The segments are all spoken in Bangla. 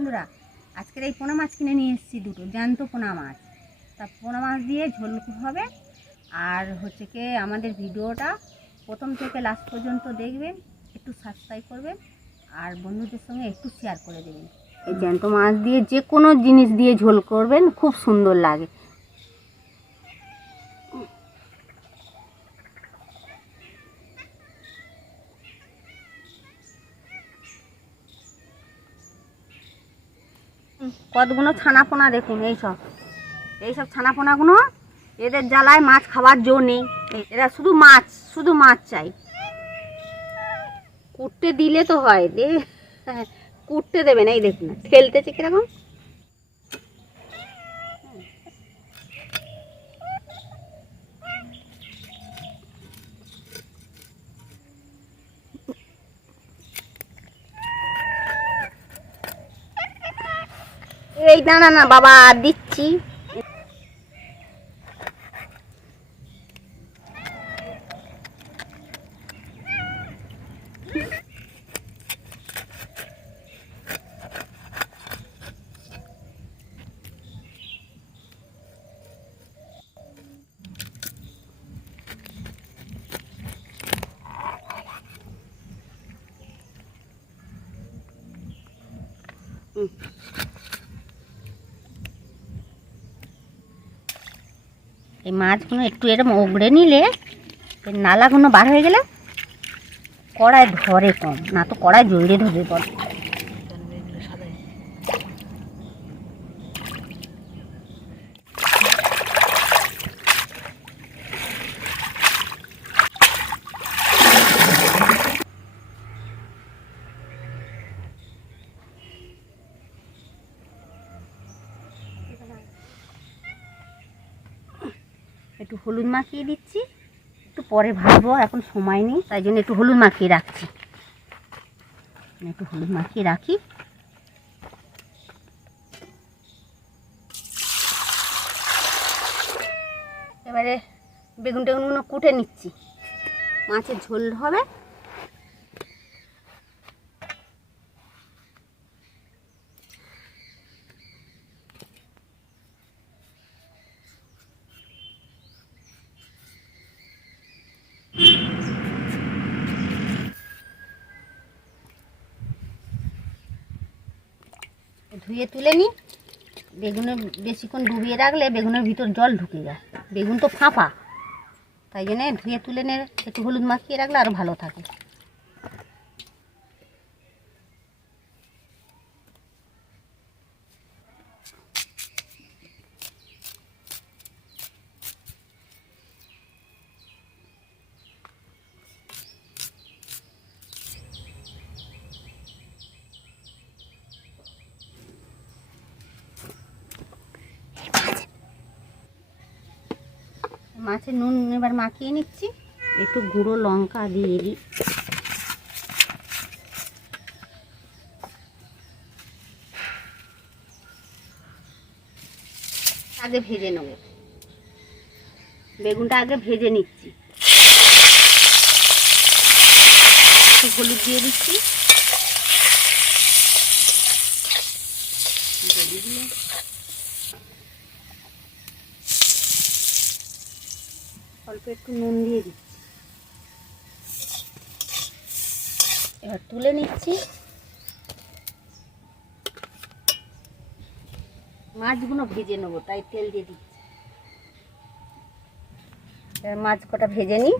বন্ধুরা, আজকের এই পোনা মাছ কিনে নিয়ে এসেছি দুটো জ্যান্ত পোনা মাছ। তা পোনা মাছ দিয়ে ঝোল হবে। আর হচ্ছে কি আমাদের ভিডিওটা প্রথম থেকে লাস্ট পর্যন্ত দেখবেন, একটু সাবস্ক্রাইব করবেন আর বন্ধুদের সঙ্গে একটু শেয়ার করে দেবেন। এই জ্যান্ত মাছ দিয়ে যে কোনো জিনিস দিয়ে ঝোল করবেন, খুব সুন্দর লাগে। কতগুলো ছানাপোনা দেখুন, এইসব ছানাপোনাগুলো, এদের জ্বালায় মাছ খাওয়ার জো নেই। এরা শুধু মাছ চাই। কুটতে দিলে তো হয়, কুটতে দেবে না। এই দেখুন ঠেলতেছে কিরকম। এই না বাবা, দিচ্ছি। এই মাছগুলো একটু এরকম ওগড়ে নিলে, এই নালাগুলো বার হয়ে গেলে কড়াই ধরে কম, না তো কড়াই জড়িয়ে ধরবে বল। একটু হলুদ মাখিয়ে দিচ্ছি, একটু পরে ভাজবো, এখন সময় নেই, তাই জন্য একটু হলুদ মাখিয়ে রাখছি। একটু হলুদ মাখিয়ে রাখি। এবারে বেগুন টেগুনগুলো কুটে নিচ্ছি, মাছের ঝোল হবে। ধুয়ে তুলে নিই। বেগুনে বেশিক্ষণ ডুবিয়ে রাখলে বেগুনের ভিতর জল ঢুকে যায়, বেগুন তো ফাঁপা, তাই জন্য ধুয়ে তুলে নিয়ে একটু হলুদ মাখিয়ে রাখলে আরও ভালো থাকে। মাছের নুন এবার মাখিয়ে নিচ্ছি, একটু গুঁড়ো লঙ্কা দিয়ে দিই। আগে ভেজে নেব, বেগুনটা আগে ভেজে নিচ্ছি। একটু হলুদ দিয়ে দিচ্ছি, অল্প একটু নুন দিয়ে দিচ্ছি। এবার তুলে নিচ্ছি। মাছগুলো ভেজে নেবো, তাই তেল দিয়ে দিচ্ছি। এবার মাছ কটা ভেজে নিই।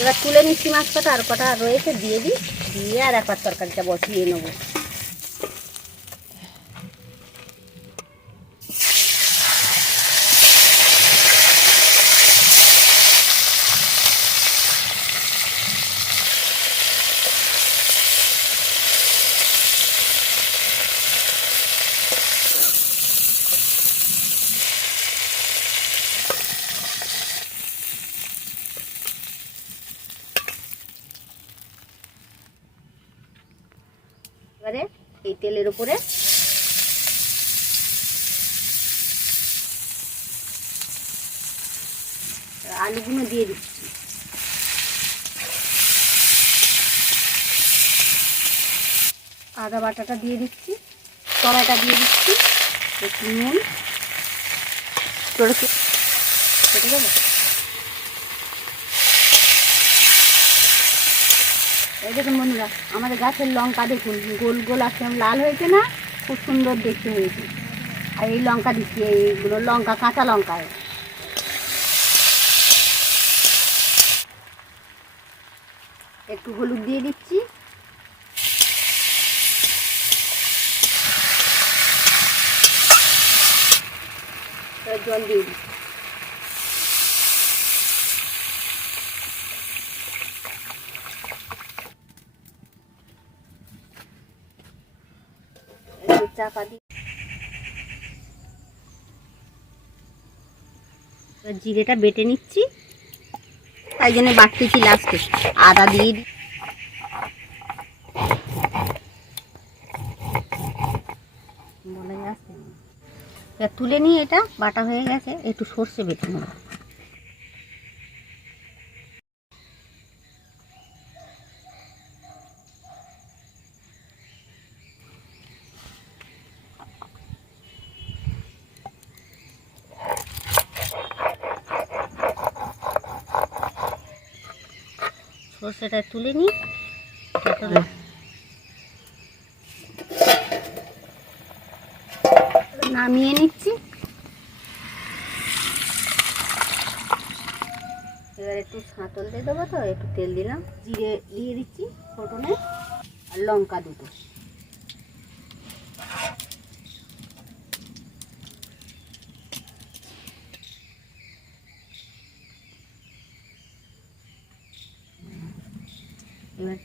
এবার তুলে নিচ্ছি মাছ কটা, আর কটা রয়েছে দিয়ে দিই, দিয়ে আর একবার তরকারিটা বসিয়ে নেবো। এবারে এই তেলের উপরে আলুগুলো দিয়ে দিচ্ছি। আদা বাটাটা দিয়ে দিচ্ছি, কড়াইটা দিয়ে দিচ্ছি, একটু নুন কেটে দেবো। এই দেখুন বন্ধুরা, আমাদের গাছের লঙ্কা দেখুন গোল গোল আছে, লাল হয়েছে না, খুব সুন্দর দেখতে হয়েছে। আর এই লঙ্কা দিচ্ছি, এইগুলো লঙ্কা, কাঁচা লঙ্কায়। একটু হলুদ দিয়ে দিচ্ছি, জল দিয়ে দিচ্ছি। চাপা দিই, জিরেটা বেটে নিচ্ছি, তাই জন্য বাটতেছি লাস্টে। আদা দিয়ে দিই, বলে যাচ্ছে তুলে নিয়ে, এটা বাটা হয়ে গেছে, একটু সর্ষে বেটে নেব। সর্ষেটা তুলে নিই, নামিয়ে নিচ্ছি। এবার একটু ছাঁতল দিয়ে দেবো, তো একটু তেল দিলাম, জিরে দিয়ে দিচ্ছি ফোড়নে, আর লঙ্কা দুটো। এবার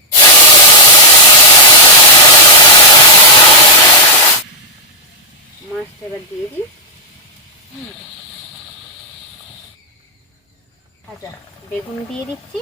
মাছটা এবার দিয়ে দিই। আচ্ছা, বেগুন দিয়ে দিচ্ছি,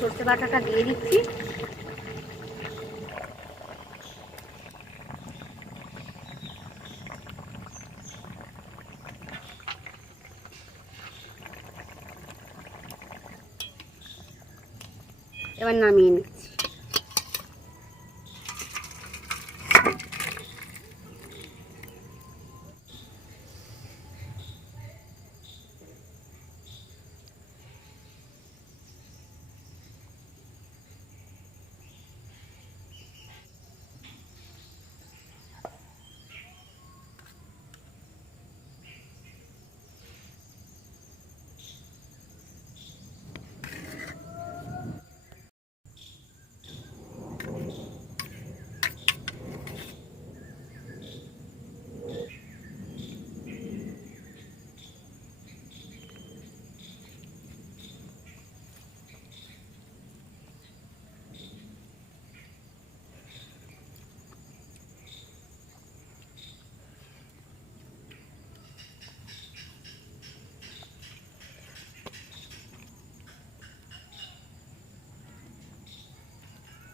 সর্ষে বাটাটা দিয়ে দিচ্ছি। এবার নামিয়ে নিচ্ছি।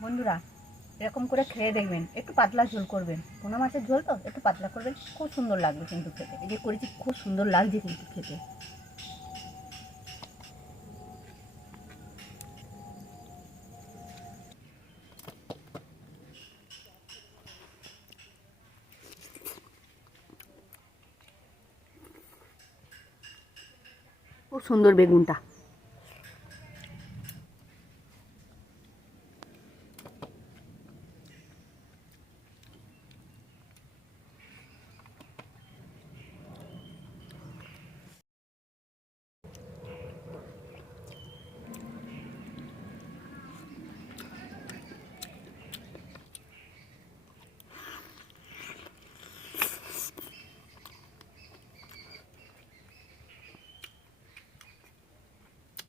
বন্ধুরা, এরকম করে খেয়ে দেখবেন, একটু পাতলা ঝোল করবেন, পোনা মাছের ঝোল তো একটু পাতলা করবেন, খুব সুন্দর লাগবে কিন্তু খেতে। এই যে করেছি, খুব সুন্দর লাগছে কিন্তু খেতে। খুব সুন্দর বেগুনটা।